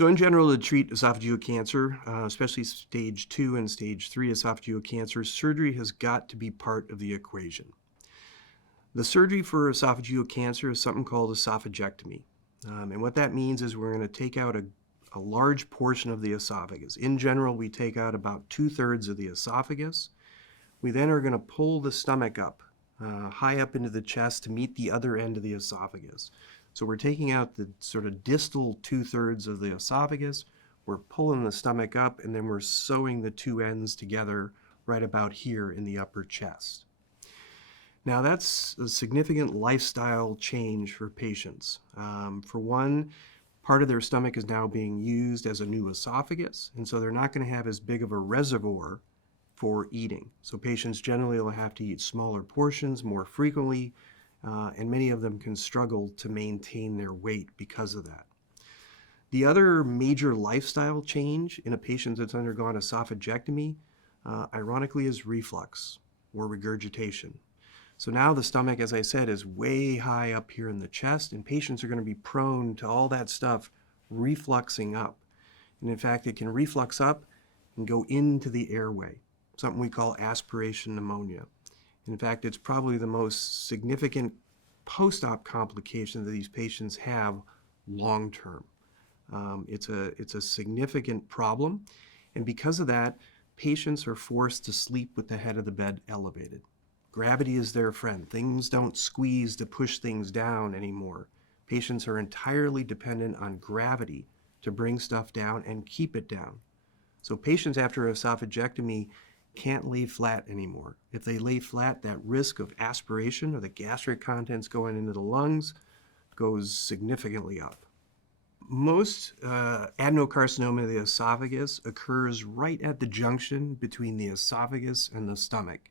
So in general, to treat esophageal cancer, especially stage 2 and stage 3 esophageal cancer, surgery has got to be part of the equation. The surgery for esophageal cancer is something called esophagectomy. And what that means is we're going to take out a large portion of the esophagus. In general, we take out about 2/3 of the esophagus. We then are going to pull the stomach up, high up into the chest to meet the other end of the esophagus. So we're taking out the sort of distal 2/3 of the esophagus, we're pulling the stomach up, and then we're sewing the two ends together right about here in the upper chest. Now that's a significant lifestyle change for patients. For one, part of their stomach is now being used as a new esophagus, and so they're not going to have as big of a reservoir for eating. So patients generally will have to eat smaller portions more frequently, and many of them can struggle to maintain their weight because of that. The other major lifestyle change in a patient that's undergone esophagectomy, ironically, is reflux or regurgitation. So now the stomach, as I said, is way high up here in the chest, and patients are going to be prone to all that stuff refluxing up. And in fact, it can reflux up and go into the airway, something we call aspiration pneumonia. In fact, it's probably the most significant post-op complication that these patients have long-term. It's a significant problem, and because of that, patients are forced to sleep with the head of the bed elevated. Gravity is their friend. Things don't squeeze to push things down anymore. Patients are entirely dependent on gravity to bring stuff down and keep it down. So patients after esophagectomy can't lay flat anymore. If they lay flat, that risk of aspiration or the gastric contents going into the lungs goes significantly up. Most adenocarcinoma of the esophagus occurs right at the junction between the esophagus and the stomach.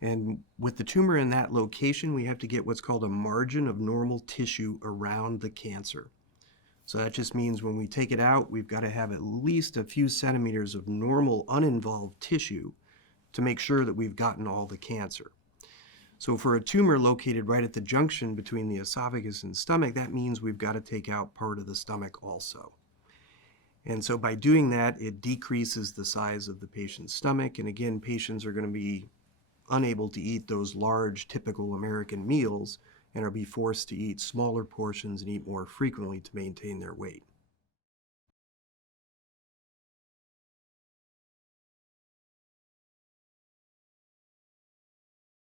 And with the tumor in that location, we have to get what's called a margin of normal tissue around the cancer. So that just means when we take it out, we've got to have at least a few centimeters of normal uninvolved tissue to make sure that we've gotten all the cancer. So for a tumor located right at the junction between the esophagus and stomach, that means we've got to take out part of the stomach also. And so by doing that, it decreases the size of the patient's stomach. And again, patients are going to be unable to eat those large, typical American meals and are be forced to eat smaller portions and eat more frequently to maintain their weight.